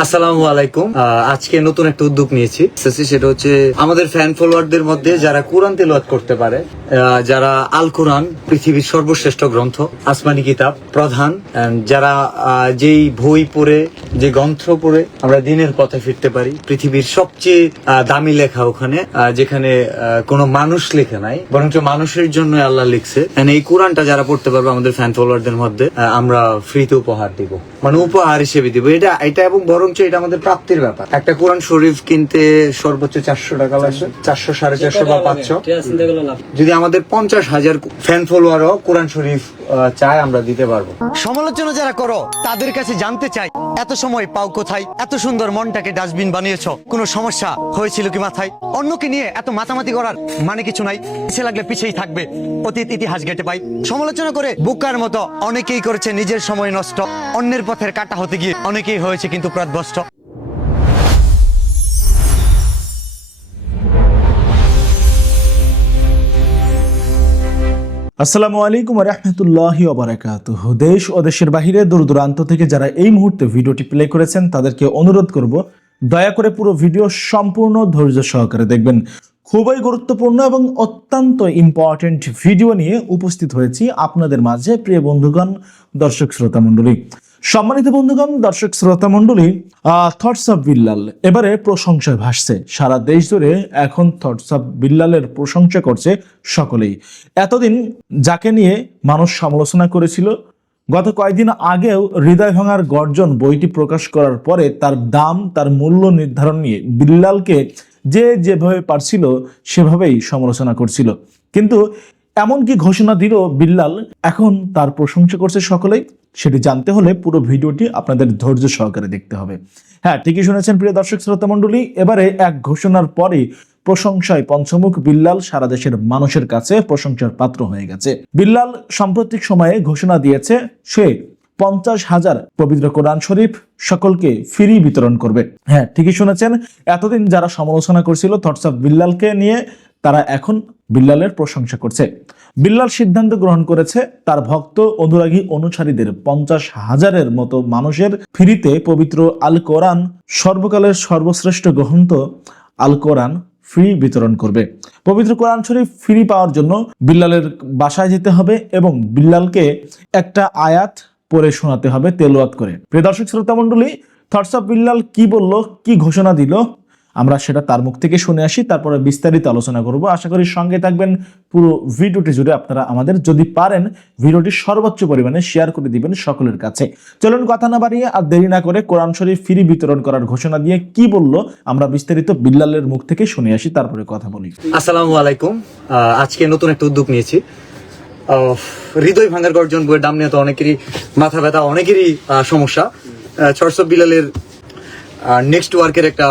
আসসালামু আলাইকুম। আজকে নতুন একটা উদ্যোগ নিয়েছি। সেটা- হচ্ছে আমাদের ফ্যান ফলোয়ারদের মধ্যে যারা কোরআন তেলাওয়াত করতে পারে যারা আল কোরআন, পৃথিবীর সর্বশ্রেষ্ঠ গ্রন্থ, আসমানি কিতাব প্রধান যারা যেই বই পড়ে, যে গ্রন্থ পড়ে, আমরা দিনের পথে ফিরতে পারি। পৃথিবীর সবচেয়ে দামি লেখা ওখানে যেখানে কোনো মানুষ লেখে নাই, বরঞ্চ মানুষের জন্য আল্লাহ লিখছে। এই কোরআনটা যারা পড়তে পারবে আমাদের ফ্যান ফলোয়ারদের মধ্যে আমরা ফ্রিতে উপহার দিব। মানে উপহার হিসেবে দিব। এটা এটা এবং বরঞ্চ এটা আমাদের প্রাপ্তির ব্যাপার। একটা কোরআন শরীফ কিনতে সর্বোচ্চ চারশো টাকা লাগবে চারশো। সাড়ে চারশো বা পাঁচশো। যদি আমাদের পঞ্চাশ হাজার ফ্যান ফলোয়ারও কোরআন শরীফ চায় আমরা দিতে পারব। সমালোচনা যারা করো তাদের কাছে জানতে চাই এত সময় পাও কোথায়? এত সুন্দর মনটাকে ডাস্টবিন বানিয়েছো কোনো সমস্যা হয়েছিল কি মাথায়? অন্যকে নিয়ে এত মাতামাতি করার মানে কিছু নাই পিছিয়ে লাগলে পিছিয়েই থাকবে অতীত ইতিহাস ঘেটে পাই। সমালোচনা করে বুকার মতো অনেকেই করেছে নিজের সময় নষ্ট অন্যের পথের কাটা হতে গিয়ে অনেকেই হয়েছে কিন্তু প্রাতভস্ত আসসালামু আলাইকুম রহমতুল্লাহি ওবরাকাত দেশ ও দেশের বাহিরে দূর দূরান্ত থেকে যারা এই মুহূর্তে ভিডিওটি প্লে করেছেন, তাদেরকে অনুরোধ করব, দয়া করে পুরো ভিডিও সম্পূর্ণ ধৈর্য সহকারে দেখবেন। খুবই গুরুত্বপূর্ণ এবং অত্যন্ত ইম্পর্টেন্ট ভিডিও নিয়ে উপস্থিত হয়েছি আপনাদের মাঝে, প্রিয় বন্ধুগণ, দর্শক, শ্রোতা, মণ্ডলী। সম্মানিত বন্ধুগণ, দর্শক শ্রোতা মণ্ডলী থটস অফ বিল্লাল এবারে প্রশংসায় ভাসছে। সারা দেশ জুড়ে এখন থটস অফ বিল্লালের প্রশংসা করছে সকলেই। এতদিন যাকে নিয়ে মানুষ সমালোচনা করেছিল, গত কয়েকদিন আগেও হৃদয় ভাঙার গর্জন বইটি প্রকাশ করার পরে তার দাম, তার মূল্য নির্ধারণ নিয়ে বিল্লালকে যে যেভাবে পারছিল, সেভাবেই সমালোচনা করছিল। কিন্তু এমন কি ঘোষণা দিল বিল্লাল। এখন তার প্রশংসা করছে সকলেই। সেটি জানতে হলে পুরো ভিডিওটি আপনাদের ধৈর্য সহকারে দেখতে হবে। হ্যাঁ ঠিকই শুনেছেন প্রিয় দর্শক শ্রোতা মণ্ডলী, এবারে এক ঘোষণার পরে প্রশংসায় পঞ্চমুখ বিল্লাল সারা দেশের মানুষের কাছে প্রশংসার পাত্র হয়ে গেছে। বিল্লাল সাম্প্রতিক সময়ে ঘোষণা দিয়েছে, সে পঞ্চাশ হাজার পবিত্র কোরআন শরীফ সকলকে ফ্রি বিতরণ করবে। হ্যাঁ ঠিকই শুনেছেন। এতদিন যারা সমালোচনা করছিল থটসঅফ বিল্লালকে নিয়ে তারা এখন বিল্লালের প্রশংসা করছে। বিল্লাল সিদ্ধান্ত গ্রহণ করেছে, তার ভক্ত অনুরাগী অনুসারীদের পঞ্চাশ হাজারের মতো মানুষের ফ্রিতে পবিত্র আল কোরআন সর্বকালের সর্বশ্রেষ্ঠ গ্রন্থ আল কোরআন ফ্রি বিতরণ করবে। পবিত্র কোরআন শরীফ ফ্রি পাওয়ার জন্য বিল্লালের বাসায় যেতে হবে এবং বিল্লালকে একটা আয়াত পড়ে শোনাতে হবে তেলোয়াত করে। প্রিয় দর্শক শ্রোতা মণ্ডলী থটস অফ বিল্লাল কি বলল, কি ঘোষণা দিল? আমরা সেটা তার মুখ থেকে শুনে আসি, তারপরে বিস্তারিত আলোচনা করব। আশা করি সঙ্গে থাকবেন পুরো ভিডিওটি জুড়ে আপনারা আমাদের, যদি পারেন ভিডিওটি সর্বোচ্চ পরিমাণে শেয়ার করে দিবেন সকলের কাছে। চলুন কথা না বাড়িয়ে আর দেরি না করে কোরআন শরীফ ফ্রি বিতরণ করার ঘোষণা দিয়ে কি বলল, আমরা বিস্তারিত বিল্লালের মুখ থেকে শুনে আসি, তারপরে কথা বলি। আসসালামু আলাইকুম। আজকে নতুন একটা উদ্যোগ নিয়েছি। হৃদয় ভাঙার গর্জন বইয়ের দাম নিয়ে তো অনেকেরই মাথা ব্যথা, অনেকেরই সমস্যা। ছড়সব বিলালের নেক্সট ওয়ার্কের একটা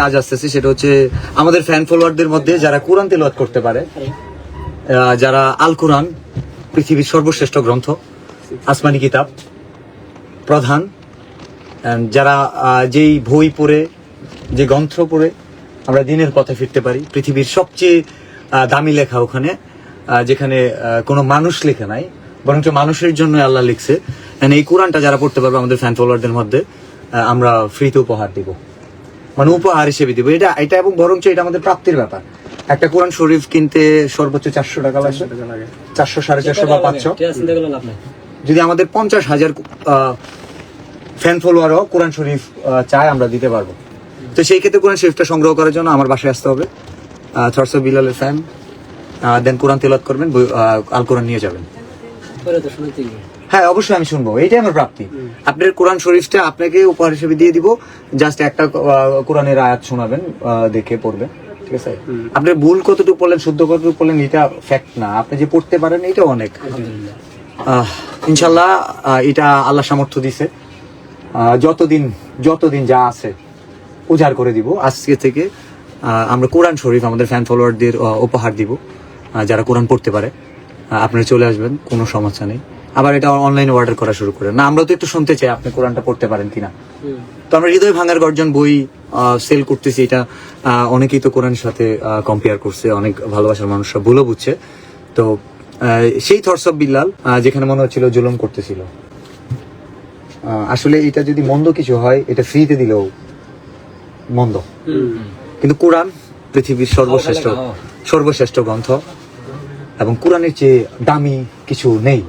কাজ আসতেছে, সেটা হচ্ছে আমাদের ফ্যান ফলোয়ারদের মধ্যে যারা কোরআন তেলাওয়াত করতে পারে যারা আল কোরআন পৃথিবীর সর্বশ্রেষ্ঠ গ্রন্থ, আসমানি কিতাব প্রধান যারা যেই বই পড়ে, যে গ্রন্থ পড়ে, আমরা দিনের পথে ফিরতে পারি। পৃথিবীর সবচেয়ে দামি লেখা ওখানে যেখানে কোনো মানুষ লেখে নাই, বরঞ্চ মানুষের জন্য আল্লাহ লিখছে। এই কোরআনটা যারা পড়তে পারবে আমাদের ফ্যান ফলোয়ারদের মধ্যে আমরা ফ্রিতে উপহার দিব। মানে উপহার হিসেবে দিব। এটা এটা এবং বরঞ্চ এটা আমাদের প্রাপ্তির ব্যাপার। একটা কোরআন শরীফ কিনতে সর্বোচ্চ চারশো টাকা লাগবে। চারশো সাড়ে চারশো বা পাঁচশো। যদি আমাদের পঞ্চাশ হাজার ফ্যান ফলোয়ারও কোরআন শরীফ চায় আমরা দিতে পারব। তো সেই ক্ষেত্রে কোরআন শরীফটা সংগ্রহ করার জন্য আমার বাসায় আসতে হবে। থটস অফ বিলালের ফ্যান দেন কোরআন তেলাত করবেন বই- আল কোরআন নিয়ে যাবেন। হ্যাঁ অবশ্যই আমি শুনব। এইটাই আমার প্রাপ্তি। আপনার কোরআন শরীফটা আপনাকে উপহার হিসেবে দিয়ে দিব। জাস্ট একটা কোরআনের আয়াত শোনাবেন দেখে পড়বেন ঠিক আছে? আপনি ভুল কতটুকু পড়লেন শুদ্ধ কতটুকু পড়লেন এটা ফ্যাক্ট না। আপনি যে পড়তে পারেন এটা অনেক। ইনশাল্লাহ এটা আল্লাহ সামর্থ্য দিছে। যতদিন যতদিন যা আছে উজাড় করে দিব। আজকে থেকে আমরা কোরআন শরীফ আমাদের ফ্যান ফলোয়ারদের উপহার দিব। যারা কোরআন পড়তে পারে। আপনারা চলে আসবেন কোনো সমস্যা নেই। আবার এটা অনলাইনে অর্ডার করা শুরু করে। না আমরা তো একটু শুনতে চাই আপনি কোরআনটা পড়তে পারেন কিনা। তো আমরা হৃদয় ভাঙার গর্জন বই সেল করতেছি। এটা অনেকেই তো কোরআনের সাথে কম্পেয়ার করছে। অনেক ভালোবাসার মানুষরা ভুলও বুঝছে। তো সেই অফ বিল্লাল যেখানে মনে হচ্ছিল জুলুম করতেছিল। আসলে এটা যদি মন্দ কিছু হয় এটা ফ্রিতে দিলেও মন্দ। কিন্তু কোরআন পৃথিবীর সর্বশ্রেষ্ঠ। সর্বশ্রেষ্ঠ গ্রন্থ। এবং কোরআনের চেয়ে দামি কিছু নেই।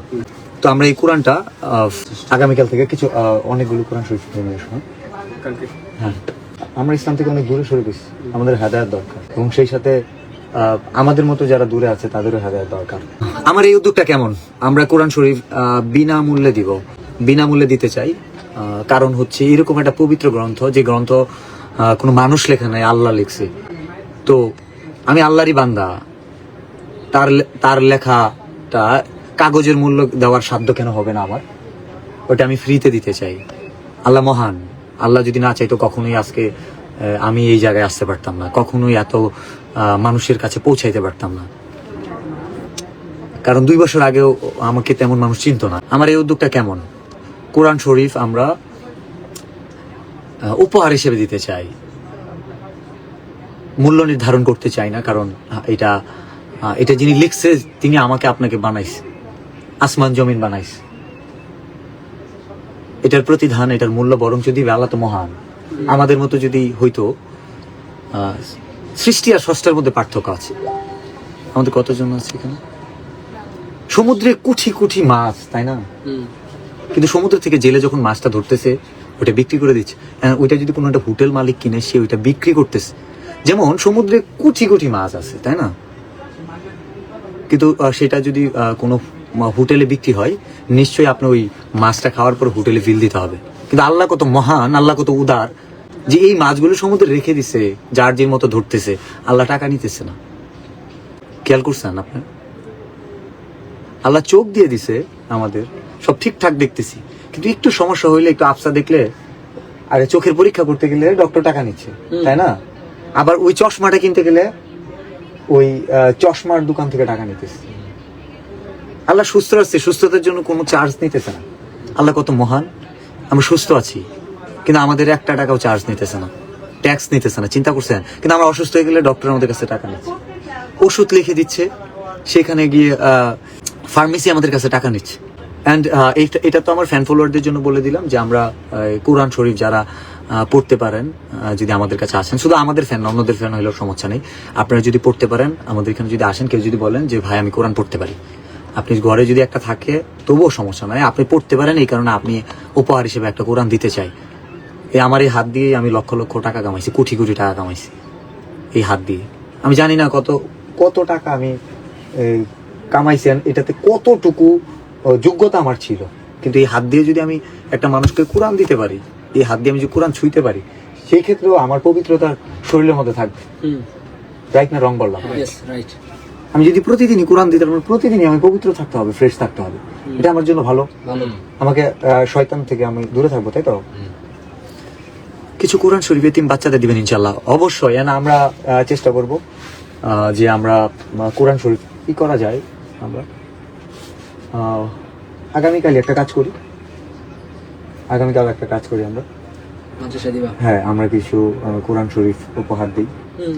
তো আমরা এই কোরআনটা আগামীকাল থেকে কিছু অনেকগুলো কোরআন শরীফ নিয়ে আসব হ্যাঁ। আমরা ইসলাম থেকে অনেক দূরে সরে গেছি। আমাদের হেদায়ত দরকার। এবং সেই সাথে আমাদের মতো যারা দূরে আছে তাদেরও হেদায়ত দরকার। আমার এই উদ্যোগটা কেমন? আমরা কোরআন শরীফ বিনামূল্যে দিব। বিনামূল্যে দিতে চাই। কারণ হচ্ছে এরকম একটা পবিত্র গ্রন্থ যে গ্রন্থ কোনো মানুষ লেখা নাই আল্লাহ লিখছে। তো আমি আল্লাহরই বান্দা। তার তার লেখাটা কাগজের মূল্য দেওয়ার সাধ্য কেন হবে না আমার? ওটা আমি ফ্রিতে দিতে চাই। আল্লাহ মহান। আল্লাহ যদি না চাইতো কখনোই আজকে আমি এই জায়গায় আসতে পারতাম না। কখনোই এত মানুষের কাছে পৌঁছাইতে পারতাম না। কারণ দুই বছর আগেও আমাকে তেমন মানুষ চিনত না। আমার এই উদ্যোগটা কেমন? কোরআন শরীফ আমরা উপহার হিসেবে দিতে চাই। মূল্য নির্ধারণ করতে চাই না, কারণ এটা এটা যিনি লিখছে, তিনি আমাকে আপনাকে বানাইছে। আসমান জমিন বানাইছে। এটার প্রতিধান এটার মূল্য বরং যদি আল্লাহ তো মহান আমাদের মতো যদি হইতো সৃষ্টি আর ষষ্ঠার মধ্যে পার্থক্য আছে। আমাদের কতজন আছে এখানে? সমুদ্রে কুঠি কুঠি মাছ তাই না? কিন্তু সমুদ্র থেকে জেলে যখন মাছটা ধরতেছে ওটা বিক্রি করে দিচ্ছে। হ্যাঁ, ওইটা যদি কোনো একটা হোটেল মালিক কিনে সে ওইটা বিক্রি করতেছে। যেমন সমুদ্রে কুঠি কুঠি মাছ আছে তাই না? কিন্তু সেটা যদি আহ, কোনো হোটেলে বিক্রি হয় নিশ্চয়ই আপনি ওই মাছটা খাওয়ার পর হোটেলে বিল দিতে হবে। কিন্তু আল্লাহ কত মহান আল্লাহ কত উদার যে এই মাছগুলো সমুদ্রে রেখে দিছে যার যে মতো ধরতেছে আল্লাহ টাকা নিতেছে না। খেয়াল করছেন আপনার? আল্লাহ চোখ দিয়ে দিছে আমাদের সব ঠিকঠাক দেখতেছি। কিন্তু একটু সমস্যা হইলে একটু আফসা দেখলে আরে চোখের পরীক্ষা করতে গেলে ডক্টর টাকা নিচ্ছে তাই না? আবার ওই চশমাটা কিনতে গেলে ওই চশমার দোকান থেকে টাকা নিতেছে। আল্লাহ সুস্থ আছে, সুস্থতার জন্য কোনো চার্জ নিতেছে না। আল্লাহ কত মহান, আমরা সুস্থ আছি, কিন্তু আমাদের একটা টাকাও চার্জ নিতেছে না ট্যাক্স নিতেছে না, চিন্তা করছেন? কিন্তু আমরা অসুস্থ হয়ে গেলে ডক্টর আমাদের কাছে টাকা নিচ্ছে। ওষুধ লিখে দিচ্ছে, সেখানে গিয়ে ফার্মেসি আমাদের কাছে টাকা নিচ্ছে। অ্যান্ড এটা তো আমার ফ্যান ফলোয়ারদের জন্য বলে দিলাম যে আমরা কোরআন শরীফ যারা পড়তে পারেন যদি আমাদের কাছে আসেন, শুধু আমাদের ফ্যান অন্যদের ফ্যান হলেও সমস্যা নেই। আপনারা যদি পড়তে পারেন, আমাদের এখানে যদি আসেন, কেউ যদি বলেন যে, ভাই, আমি কোরআন পড়তে পারি। আপনি ঘরে যদি একটা থাকে তবুও সমস্যা নয়। আপনি পড়তে পারেন এই কারণে আপনি উপহার হিসেবে একটা কোরআন দিতে চাই। এই আমার এই হাত দিয়ে আমি লক্ষ লক্ষ টাকা কামাইছি কোটি কোটি টাকা কামাইছি এই হাত দিয়ে। আমি জানি না কত কত টাকা আমি কামাইছেন এটাতে কতটুকু যোগ্যতা আমার ছিল। কিন্তু এই হাত দিয়ে যদি আমি একটা মানুষকে কোরআন দিতে পারি এই হাত দিয়ে আমি যদি কোরআন ছুঁইতে পারি সেই ক্ষেত্রেও আমার পবিত্রতা শরীরের মধ্যে থাকবে। রাইট না রং বললাম? রাইট আমি যদি প্রতিদিনই কোরআন দিতে পারি প্রতিদিনই আমি পবিত্র থাকতে হবে ফ্রেশ থাকতে হবে। এটা আমার জন্য ভালো। আমাকে শয়তান থেকে আমি দূরে থাকব তাই তো? কিছু কোরআন শরীফ তিন বাচ্চাদের দিবেন ইনশাল্লাহ অবশ্যই না আমরা চেষ্টা করব যে আমরা কোরআন শরীফ কি করা যায় আমরা আহ, আগামীকাল একটা কাজ করি। আগামীকাল একটা কাজ করি আমরা। হ্যাঁ আমরা কিছু কোরআন শরীফ উপহার দিই।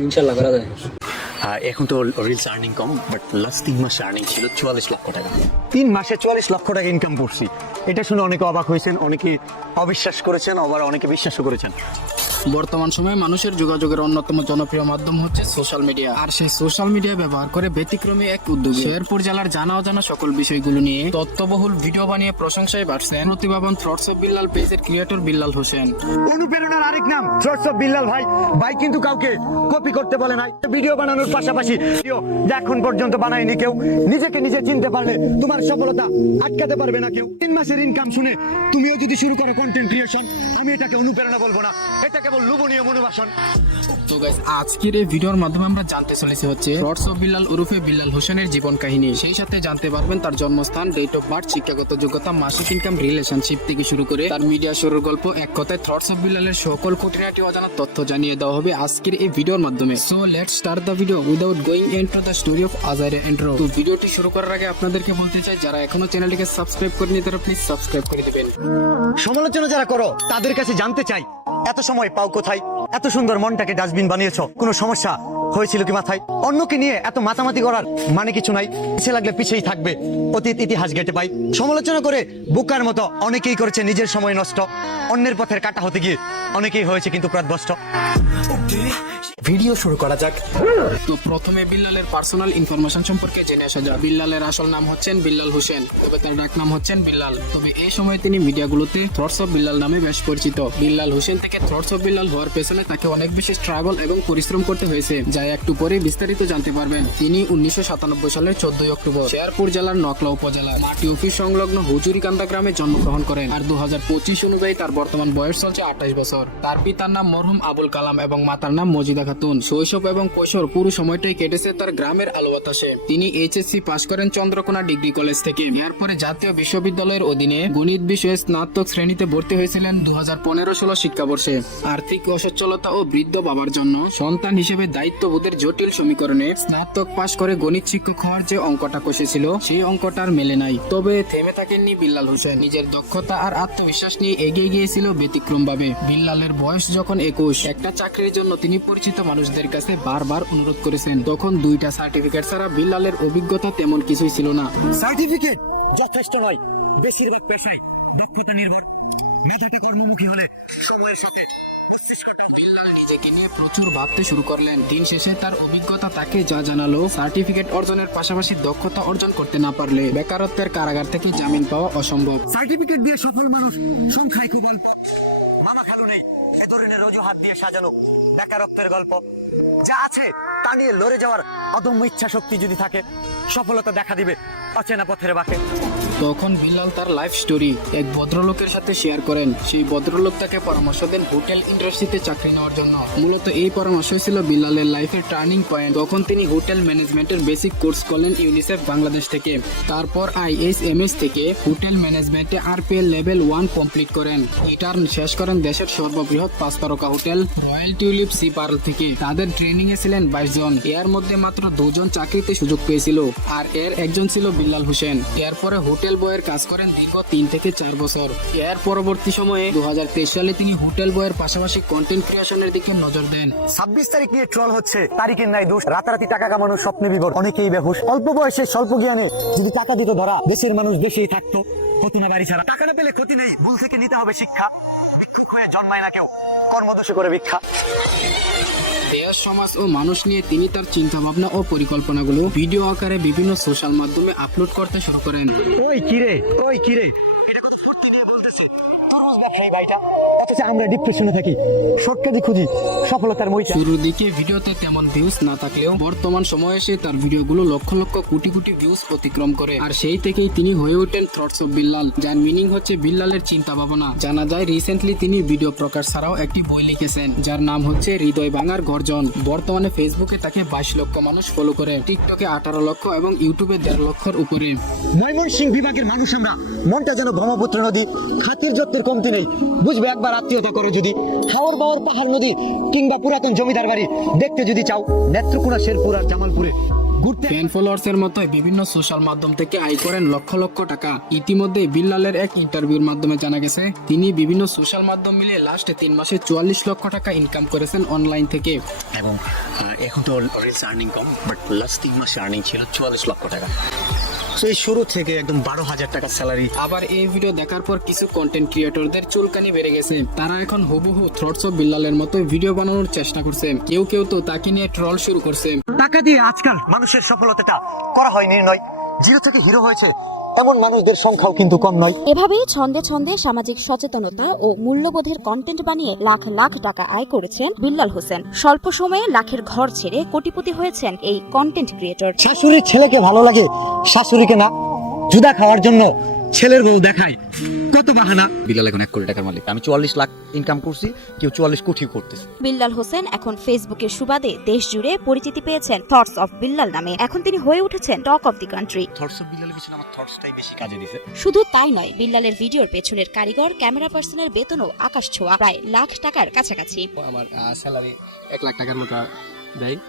ইনশাল্লাহ করা যায়। এখন তো রিলস আর্নিং কম বাট লাস্ট তিন মাসে আর্নিং ছিল চুয়াল্লিশ লক্ষ টাকা। তিন মাসে চুয়াল্লিশ লক্ষ টাকা ইনকাম করছি। এটা শুনে অনেকে অবাক হয়েছেন, অনেকে অবিশ্বাস করেছেন, আবার অনেকে বিশ্বাসও করেছেন। বর্তমান সময়ে মানুষের যোগাযোগের অন্যতম জনপ্রিয় মাধ্যম হচ্ছে সোশ্যাল মিডিয়া আর সেই সোশ্যাল মিডিয়া ব্যবহার করে ব্যতিক্রমী এক উদ্যোগী শেরপুর জেলার জানা অজানা সকল বিষয়গুলো নিয়ে তথ্যবহুল ভিডিও বানিয়ে প্রশংসায় বাড়ছেন প্রতিভাবান থ্রটস অফ বিল্লাল পেজের ক্রিয়েটর বিল্লাল হোসেন। অনুপ্রেরণার আরেক নাম থ্রটস অফ বিল্লাল ভাই। ভাই কিন্তু কাউকে কপি করতে বলে নাই। ভিডিও বানানোর পাশাপাশি ভিডিও যা এখন পর্যন্ত বানায়নি কেউ, নিজেকে নিজে চিনতে পারলে তোমার সফলতা আটকাতে পারবে না কেউ। তিন মাসের ইনকাম শুনে তুমিও যদি শুরু করো কন্টেন্ট ক্রিয়েশন আমি এটাকে অনুপ্রেরণা বলব না। এটা কেবল লোভনীয় মনোবাসন। তো গাইস আজকের এই ভিডিওর মাধ্যমে আমরা জানতে চলেছি হচ্ছে থ্রটস অফ বিল্লাল ওরফে বিল্লাল হোসেনের জীবন কাহিনী। সেই সাথে জানতে পারবেন তার জন্মস্থান ডেট অফ বার্থ শিক্ষাগত যোগ্যতা মাসিক ইনকাম রিলেশনশিপ থেকে শুরু করে তার মিডিয়া শুরুর গল্প। এক কথায় থ্রটস অফ বিল্লালের সকল খুঁটিনাটি অজানা তথ্য জানিয়ে দেওয়া হবে আজকের এই ভিডিওর মাধ্যমে। So let's start the video without going and the story of আজারে এন্ট্রো তো ভিডিওটি শুরু করার আগে আপনাদেরকে বলতে চাই যারা এখনও চ্যানেলটিকে সাবস্ক্রাইব করেনি তারা প্লিজ সাবস্ক্রাইব করে দিবেন। সমালোচনা যারা করো তাদের কাছে জানতে চাই এত সময় পাও কোথায়? এত সুন্দর মনটাকে ডাস্টবিন বানিয়েছ, কোনো সমস্যা হয়েছিল কি মাথায়? অন্যকে নিয়ে এত মাতামাতি করার মানে কিছু নাই পিছিয়ে লাগলে পিছিয়েই থাকবে, অতীত ইতিহাস গেটে পাই। সমালোচনা করে বুকার মতো অনেকেই করেছে নিজের সময় নষ্ট, অন্যের পথের কাটা হতে গিয়ে অনেকেই হয়েছে কিন্তু প্রাতবষ্ট। ভিডিও শুরু করা যাক। তো প্রথমে বিল্লালের পার্সোনাল ইনফরমেশন সম্পর্কে জেনে আসা যাক। বিল্লালের আসল নাম হচ্ছেন বিল্লাল হোসেন, তবে তার ডাক নাম হচ্ছেন বিল্লাল। তবে এই সময় তিনি মিডিয়াগুলোতে থ্রটস অফ বিল্লাল নামে বেশ পরিচিত। বিল্লাল হোসেন থেকে থ্রটস অফ বিল্লাল হওয়ার পেছনে তাকে অনেক বেশি স্ট্রাগল এবং পরিশ্রম করতে হয়েছে, যা একটু পরে বিস্তারিত জানতে পারবেন। তিনি উনিশশো সাতানব্বই সালের চোদ্দই অক্টোবর শেরপুর জেলার নকলা উপজেলা মাটি অফিস সংলগ্ন হুজুরিকান্দা গ্রামে জন্মগ্রহণ করেন আর দু হাজার পঁচিশ অনুযায়ী তার বর্তমান বয়স চলছে আঠাশ বছর। তার পিতার নাম মরহুম আবুল কালাম এবং মাতার নাম মজিদা খাতুন, শৈশব এবং কৈশোর পুরো সময়টাই কেটেছে তার গ্রামের আলো বাতাসে তিনি এইচএসসি পাশ করেন চন্দ্রকোনা ডিগ্রি কলেজ থেকে। এরপরে জাতীয় বিশ্ববিদ্যালয়ের অধীনে গণিত বিষয়ে স্নাতক শ্রেণীতে ভর্তি হয়েছিলেন দু হাজার পনেরো ষোলো শিক্ষাবর্ষে। আর্থিক অসচ্ছলতা ও বৃদ্ধ বাবার জন্য সন্তান হিসেবে দায়িত্ববোধের জটিল সমীকরণে স্নাতক পাশ করে গণিত শিক্ষক হওয়ার যে অঙ্কটা কষেছিল, সেই অঙ্কটার মেলে নাই। তবে থেমে থাকেননি বিল্লাল হোসেন। নিজের দক্ষতা আর আত্মবিশ্বাস নিয়ে এগিয়ে গিয়েছিল ব্যতিক্রম ভাবে বিল্লালের বয়স যখন একুশ, একটা চাকরির জন্য তিনি পরিচিত মানুষদের কাছে বারবার অনুরোধ করেছেন। তখন দুইটা সার্টিফিকেট ছাড়া বিল্লালের অভিজ্ঞতা তেমন কিছুই ছিল না। সার্টিফিকেট যথেষ্ট নয়। বেশিরভাগ পেশায় দক্ষতা নির্ভর। মেধাতে কর্মমুখী হলে সময়ের সঙ্গে নিজেকে নিয়ে প্রচুর ভাবতে শুরু করলেন। দিন শেষে তার অভিজ্ঞতা তাকে যা জানালো সার্টিফিকেট অর্জনের পাশাপাশি দক্ষতা অর্জন করতে না পারলে বেকারত্বের কারাগার থেকে জামিন পাওয়া অসম্ভব। সার্টিফিকেট দিয়ে সফল মানুষ সংখ্যায় খুব অল্প। খালু নেই। এ ধরনের অজুহাত দিয়ে সাজানো বেকারত্বের গল্প। যা আছে তা নিয়ে লড়ে যাওয়ার অদম্য ইচ্ছা শক্তি যদি থাকে, সফলতা দেখা দিবে অচেনা পথের বাকে। তখন বিল্লাল তার লাইফ স্টোরি এক ভদ্রলোকের সাথে শেয়ার করেন। সেই ভদ্রলোক তাকে পরামর্শ দেন হোটেল ইন্ডাস্ট্রিতে চাকরি নেওয়ার জন্য। মূলত এই পরামর্শ ছিল বিল্লালের লাইফের টার্নিং পয়েন্ট তখন তিনি হোটেল ম্যানেজমেন্টের বেসিক কোর্স করলেন ইউনিসেফ বাংলাদেশ থেকে। তারপর আইএসএমএস থেকে হোটেল ম্যানেজমেন্টে আরপিএল লেভেল ওয়ান কমপ্লিট করেন। রিটার্ন শেষ করেন দেশের সর্ববৃহৎ পাঁচ তারকা hotel Royal Tulip Sea Pearl থেকে। তাদের ট্রেনিং এ ছিলেন বাইশ জন। এর মধ্যে মাত্র দুজন চাকরিতে সুযোগ পেয়েছিল। আর এর একজন ছিল বিল্লাল হোসেন। এরপরে হোটেল বয়ের কাজ করেন দীর্ঘ তিন থেকে চার বছর। এর পরবর্তী সময়ে দু সালে তিনি হোটেল বয়ের পাশাপাশি কন্টেন্ট ক্রিয়েশনের দিকে নজর দেন। ছাব্বিশ তারিখ নিয়ে ট্রল হচ্ছে, তারিখের নাই দোষ, রাতারাতি টাকা কামানোর স্বপ্নে বিভোর অনেকেই বেহুশ। অল্প বয়সে স্বল্প জ্ঞানে যদি টাকা দিতে ধরা, দেশের মানুষ দেশেই থাকতো। হতো না বাড়ি ছাড়া। টাকা না পেলে ক্ষতি নেই, ভুল থেকে নিতে হবে শিক্ষা। ভিক্ষুক হয়ে জন্মায় না কেউ। কর্মদোষী করে ভিক্ষা। দেশ সমাজ ও মানুষ নিয়ে তিনি তার চিন্তা ভাবনা ও পরিকল্পনাগুলো ভিডিও আকারে বিভিন্ন সোশ্যাল মাধ্যমে আপলোড করতে শুরু করেন। ওই কিরে ওই কিরে তরমুজ ব্যবসায়ী ভাইটা। অথচ আমরা ডিপ্রেশনে থাকি। শর্টকাটি খুঁজি সফলতার মইটা শুরুর দিকে ভিডিওতে তেমন ভিউজ না থাকলেও বর্তমান সময়ে এসে তার ভিডিওগুলো লক্ষ লক্ষ কোটি কোটি ভিউজ অতিক্রম করে। আর সেই থেকেই তিনি হয়ে ওঠেন থ্রটস অফ বিল্লাল যার মিনিং হচ্ছে বিল্লালের চিন্তা ভাবনা। জানা যায় রিসেন্টলি তিনি ভিডিও প্রকাশ ছাড়াও একটি বই লিখেছেন যার নাম হচ্ছে হৃদয় ভাঙার গর্জন। বর্তমানে ফেসবুকে তাকে বাইশ লক্ষ মানুষ ফলো করে টিকটকে আঠারো লক্ষ এবং ইউটিউবে দেড় লক্ষর উপরে। ময়মনসিং বিভাগের মানুষ আমরা মনটা যেন ব্রহ্মপুত্র নদী খাতির যত্নের কমতি নেই। বুঝবে একবার আত্মীয়তা করে যদি হাওর বাওর পাহাড় নদী কিংবা পুরাতন জমিদার বাড়ি দেখতে যদি চাও, নেত্রকোনা, শেরপুর আর জামালপুরে ঘুরতে ফ্যান ফলোয়ার্স এর মতোই বিভিন্ন সোশ্যাল মাধ্যম থেকে আয় করেন লক্ষ লক্ষ টাকা। ইতিমধ্যে বিল্লালের এক ইন্টারভিউর মাধ্যমে জানা গেছে, তিনি বিভিন্ন সোশ্যাল মাধ্যম মিলিয়ে লাস্টে তিন মাসে চুয়াল্লিশ লক্ষ টাকা ইনকাম করেছেন অনলাইন থেকে। এবং এখন তো রিলস আর্নিং কম বাট লাস্ট তিন মাসে আর্নিং ছিল চুয়াল্লিশ লক্ষ টাকা। এই শুরু থেকে একদম বারো হাজার টাকা স্যালারি আবার এই ভিডিও দেখার পর কিছু কন্টেন্ট ক্রিয়েটরদের চুলকানি বেড়ে গেছে। তারা এখন হুবহু থ্রটস অফ বিল্লালের মতো ভিডিও বানানোর চেষ্টা করছে। কেউ কেউ তো তাকে নিয়ে ট্রল শুরু করছে। টাকা দিয়ে আজকাল মানুষের সফলতাটা করা হয় নির্ণয়। জিরো থেকে হিরো হয়েছে এমন মানুষদের সংখ্যাও কিন্তু কম নয়। এভাবে ছন্দে ছন্দে সামাজিক সচেতনতা ও মূল্যবোধের কন্টেন্ট বানিয়ে লাখ লাখ টাকা আয় করেছেন বিল্লাল হোসেন। স্বল্প সময়ে লাখের ঘর ছেড়ে কোটিপতি হয়েছেন এই কন্টেন্ট ক্রিয়েটর শাশুড়ির ছেলেকে ভালো লাগে শাশুড়িকে না জুদা খাওয়ার জন্য ছেলের বউ দেখায়। কত বাহানা। বিলাল এখন এক কোটি টাকার মালিক। আমি চুয়াল্লিশ লাখ ইনকাম করছি কেউ চুয়াল্লিশ কোটি করতেছে। বিল্লাল হোসেন এখন ফেসবুকের সুবাদে দেশ জুড়ে পরিচিতি পেয়েছেন থটস অফ বিল্লাল নামে। এখন তিনি হয়ে উঠেছেন talk of the country thoughts of বিলালের পিছনে আমার থটসটাই বেশি কাজে দিছে। শুধু তাই নয় বিল্লালের ভিডিওর পেছনের কারিগর ক্যামেরা পার্সনের বেতনও আকাশ ছোঁয়া প্রায় লাখ টাকার কাছাকাছি। আমার স্যালারি এক লাখ টাকার মতো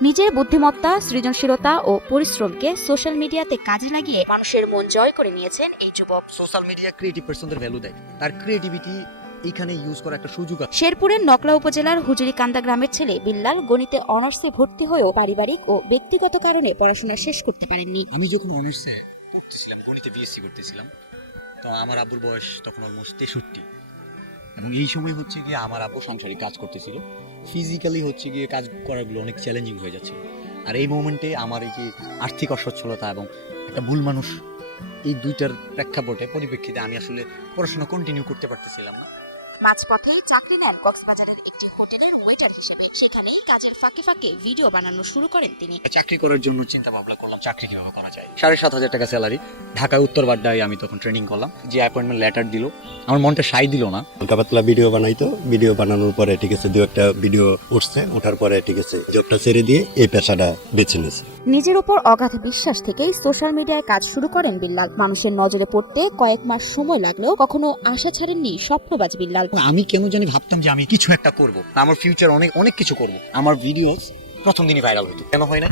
নিজের বুদ্ধিমত্তা সৃজনশীলতা ও পরিশ্রমকে সোশ্যাল মিডিয়াতে কাজে লাগিয়ে মানুষের মন জয় করে নিয়েছেন এই যুবক। সোশ্যাল মিডিয়া ক্রিয়েটিভ পার্সনদের ভ্যালু দেয়। তার ক্রিয়েটিভিটি এখানে ইউজ করার একটা সুযোগ আছে। শেরপুরের নকলা উপজেলার হুজুরিকান্দা গ্রামের ছেলে বিল্লাল গণিতে অনার্সে ভর্তি হয়েও পারিবারিক ও ব্যক্তিগত কারণে পড়াশোনা শেষ করতে পারেননি। আমি যখন অনার্সে পড়তেছিলাম গণিতে বিএসসি করতেছিলাম তো আমার আব্বুর বয়স তখন অলমোস্ট তেষট্টি। এবং এই সময় হচ্ছে গিয়ে আমার আব্বু সাংসারিক কাজ করতেছিল। ফিজিক্যালি হচ্ছে গিয়ে কাজ করাগুলো অনেক চ্যালেঞ্জিং হয়ে যাচ্ছে। আর এই মোমেন্টে আমার এই যে আর্থিক অসচ্ছলতা এবং একটা ভুল মানুষ এই দুইটার প্রেক্ষাপটে পরিপ্রেক্ষিতে আমি আসলে পড়াশোনা কন্টিনিউ করতে পারতেছিলাম না। মাঝপথে চাকরি নেন কক্সবাজারের একটি হোটেলের ওয়েটার হিসেবে। সেখানেই কাজের ফাঁকে ফাঁকে ভিডিও বানানো শুরু করেন তিনি। চাকরি করার জন্য চিন্তা ভাবনা করলাম চাকরি কীভাবে করা যায়? সাড়ে সাত হাজার টাকা স্যালারি ঢাকায় উত্তর বাড্ডায় আমি তখন ট্রেনিং করলাম। যে অ্যাপয়েন্টমেন্ট লেটার দিল আমার মনটা সাই দিল না। হালকা পাতলা ভিডিও বানাইতো। ভিডিও বানানোর পরে ঠিক আছে দু একটা ভিডিও উঠছে। ওঠার পরে ঠিক আছে জবটা ছেড়ে দিয়ে এই পেশাটা বেছে নিয়েছে। নিজের উপর অগাধ বিশ্বাস থেকেই সোশ্যাল মিডিয়ায় কাজ শুরু করেন বিল্লাল। মানুষের নজরে পড়তে কয়েক মাস সময় লাগলেও কখনো আশা ছাড়েননি স্বপ্নবাজ বিল্লাল। আমি কেন জানি ভাবতাম যে আমি কিছু একটা করব। আমার ফিউচার অনেক অনেক কিছু করব। আমার ভিডিওস প্রথম দিনই ভাইরাল হতো। কেন হয় না?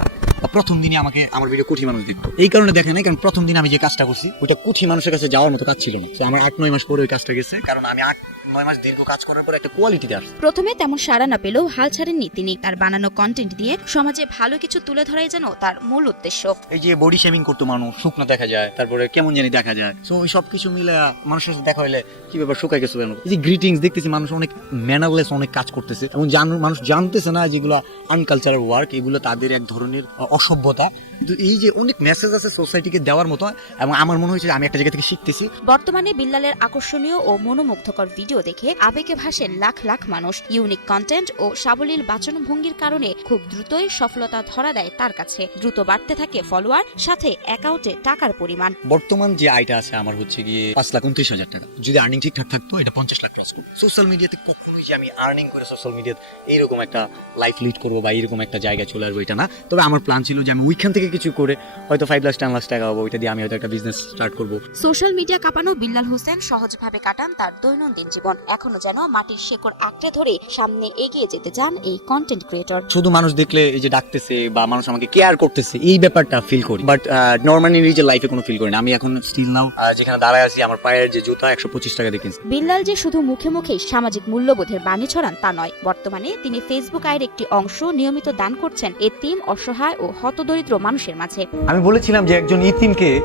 প্রথম দিনই আমাকে আমার ভিডিও কোটি মানুষ দেখতো। এই কারণে দেখে নাই কারণ প্রথম দিন আমি যে কাজটা করছি ওইটা কোটি মানুষের কাছে যাওয়ার মতো কাজ ছিল না। তো আমার আট নয় মাস পরে ওই কাজটা গেছে কারণ আমি আট নয় মাস দীর্ঘ কাজ করার পর একটা কোয়ালিটিতে আসছে। প্রথমে তেমন সাড়া না পেলেও হাল ছাড়েননি তিনি। তার বানানো কন্টেন্ট দিয়ে সমাজে ভালো কিছু তুলে ধরাই যেন তার মূল উদ্দেশ্য। এই যে বডি শেভিং করতো মানুষ শুকনো দেখা যায় তারপরে কেমন জানি দেখা যায়। তো ওই সব কিছু মিলে মানুষের সাথে দেখা হলে কি ব্যাপার শুকাই গেছে কেন এই যে গ্রিটিংস দেখতেছি মানুষ অনেক ম্যানারলেস অনেক কাজ করতেছে। এবং মানুষ জানতেছে না যেগুলো আনকালচারাল ওয়ার্ক এগুলো তাদের এক ধরনের অসভ্যতা। কিন্তু এই যে অনেক মেসেজ আছে সোসাইটিকে দেওয়ার মতো এবং আমার মনে হয়েছে আমি একটা জায়গা থেকে শিখতেছি। বর্তমানে বিল্লালের আকর্ষণীয় ও মনোমুগ্ধকর ভিডিও দেখে আবেগে ভাসেন লাখ লাখ মানুষ। ইউনিক কন্টেন্ট ও সাবলীল বাচনভঙ্গির কারণে খুব দ্রুতই সফলতা ধরা দেয় তার কাছে। দ্রুত বাড়তে থাকে ফলোয়ার সাথে অ্যাকাউন্টে টাকার পরিমাণ। বর্তমান যে আয়টা আছে আমার হচ্ছে গিয়ে পাঁচ লাখ উনত্রিশ হাজার টাকা। যদি আর্নিং ঠিকঠাক থাকতো এটা পঞ্চাশ লাখ ক্রস করতো সোশ্যাল মিডিয়াতে কখনোই যে আমি আর্নিং করে সোশ্যাল মিডিয়াতে এইরকম একটা লাইফ লিড করব বা এইরকম একটা জায়গায় চলে আসব এটা না। তবে আমার প্ল্যান ছিল যে আমি ওইখান থেকে কিছু করে হয়তো ফাইভ লাখ টেন লাখ টাকা হব ওইটা দিয়ে আমি হয়তো একটা বিজনেস স্টার্ট করব। সোশ্যাল মিডিয়া কাঁপানো বিল্লাল হোসেন সহজভাবে কাটান তার দৈনন্দিন জীবন। এখনও যেন মাটির শেকড় আঁকড়ে ধরে সামনে এগিয়ে যেতে চান এই কন্টেন্ট ক্রিয়েটর শুধু মানুষ দেখলে এই যে ডাকতেছে বা মানুষ আমাকে কেয়ার করতেছে এই ব্যাপারটা ফিল করি। বাট নর্মালি নিজের লাইফে কোনো ফিল করি না। আমি এখন স্টিল নাও যেখানে দাঁড়ায় আছি আমার পায়ের যে জুতা একশো পঁচিশ টাকা দিয়ে কিনছি। বিল্লাল যে শুধু মুখে মুখে সামাজিক মূল্যবোধের বাণী ছড়ান তা নয় বর্তমানে তিনি ফেসবুক আয়ের একটি অংশ নিয়মিত দান করছেন। এতিম অসহায় ও হতদরিদ্র মানুষের মাঝে। আমি বলেছিলাম যে একজন ইতিমকে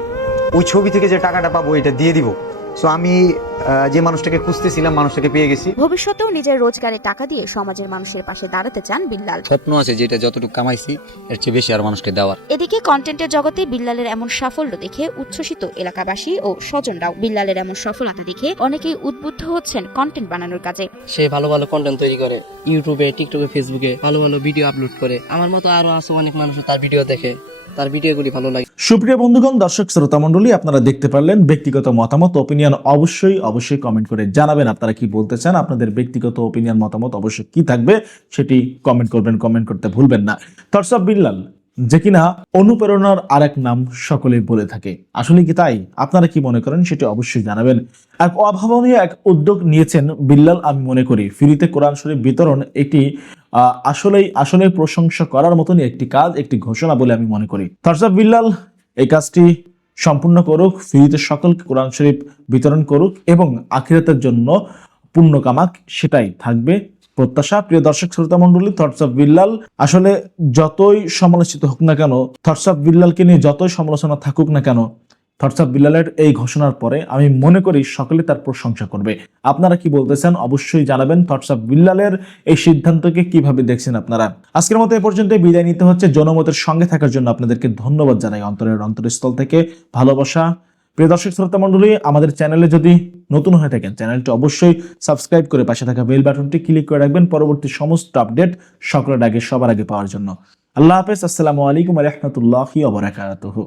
ওই ছবি থেকে যে টাকাটা পাবো, এটা দিয়ে দিব। সো আমি যে মানুষটাকে খুঁজতেছিলাম মানুষটাকে পেয়ে গেছি। ভবিষ্যতেও নিজের রোজগারে টাকা দিয়ে সমাজের মানুষের পাশে দাঁড়াতে চান বিল্লাল। স্বপ্ন আছে যেটা যতটুকু কামাইছি এর চেয়ে বেশি আর মানুষকে দেওয়ার। এদিকে কন্টেন্টের জগতে বিল্লালের এমন সাফল্য দেখে উচ্ছ্বসিত এলাকাবাসী ও স্বজনরাও বিল্লালের এমন সফলতা দেখে অনেকেই উদ্বুদ্ধ হচ্ছেন কন্টেন্ট বানানোর কাজে। সে ভালো ভালো কন্টেন্ট তৈরি করে ইউটিউবে টিকটকে ফেসবুকে ভালো ভালো ভিডিও আপলোড করে। আমার মতো আরও আছে অনেক মানুষ তার ভিডিও দেখে। তার ভিডিওগুলি ভালো লাগে। সুপ্রিয় বন্ধুগণ, দর্শক শ্রোতা মণ্ডলী, আপনারা দেখতে পারলেন ব্যক্তিগত মতামত ওপিনিয়ন অবশ্যই অবশ্যই কমেন্ট করে জানাবেন। আপনারা কি বলতে চান, আপনাদের ব্যক্তিগত ওপিনিয়ন মতামত অবশ্যই কি থাকবে, সেটি কমেন্ট করবেন কমেন্ট করতে ভুলবেন না। তরসব বিল্লাল যে কিনা অনুপ্রেরণার আরেক নাম সকলেই বলে থাকে। আসলে কি তাই? আপনারা কি মনে করেন, সেটি অবশ্যই জানাবেন। এক অভাবনীয় এক উদ্যোগ নিয়েছেন বিল্লাল, আমি মনে করি। ফ্রিতে কোরআন শরীফ বিতরণ এটি আসলেই আসলে প্রশংসা করার মতনই একটি কাজ, একটি ঘোষণা বলে আমি মনে করি। তরসব বিল্লাল, এই কাজটি সম্পূর্ণ করুক, ফ্রিতে সকলকে কোরআন শরীফ বিতরণ করুক এবং আখিরাতের জন্য পুণ্য কামাক, সেটাই থাকবে প্রত্যাশা। প্রিয় দর্শক, শ্রোতা মন্ডলী থটস অফ বিল্লাল, আসলে যতই সমালোচিত হোক না কেন থটস অফ বিল্লালকে নিয়ে যতই সমালোচনা থাকুক না কেন থটস অফ বিল্লালের এই ঘোষণার পরে আমি মনে করি সকলে তার প্রশংসা করবে। আপনারা কি বলতেছেন? অবশ্যই জানাবেন থটস অফ বিল্লালের এই সিদ্ধান্তকে কীভাবে দেখছেন আপনারা। আজকের মতো এ পর্যন্ত বিদায় নিতে হচ্ছে। জনমতের সঙ্গে থাকার জন্য আপনাদেরকে ধন্যবাদ জানাই অন্তরের অন্তরস্থল থেকে। ভালোবাসা। প্রিয় দর্শক, শ্রোতা মণ্ডলী, আমাদের চ্যানেলে যদি নতুন হয়ে থাকেন, চ্যানেলটি অবশ্যই সাবস্ক্রাইব করে পাশে থাকা বেল বাটনটি ক্লিক করে রাখবেন। পরবর্তী সমস্ত আপডেট সকলের আগে, সবার আগে পাওয়ার জন্য। আল্লাহ হাফেজ। আসসালামু আলাইকুম রহমতুল্লাহি ওবরাকাতুহু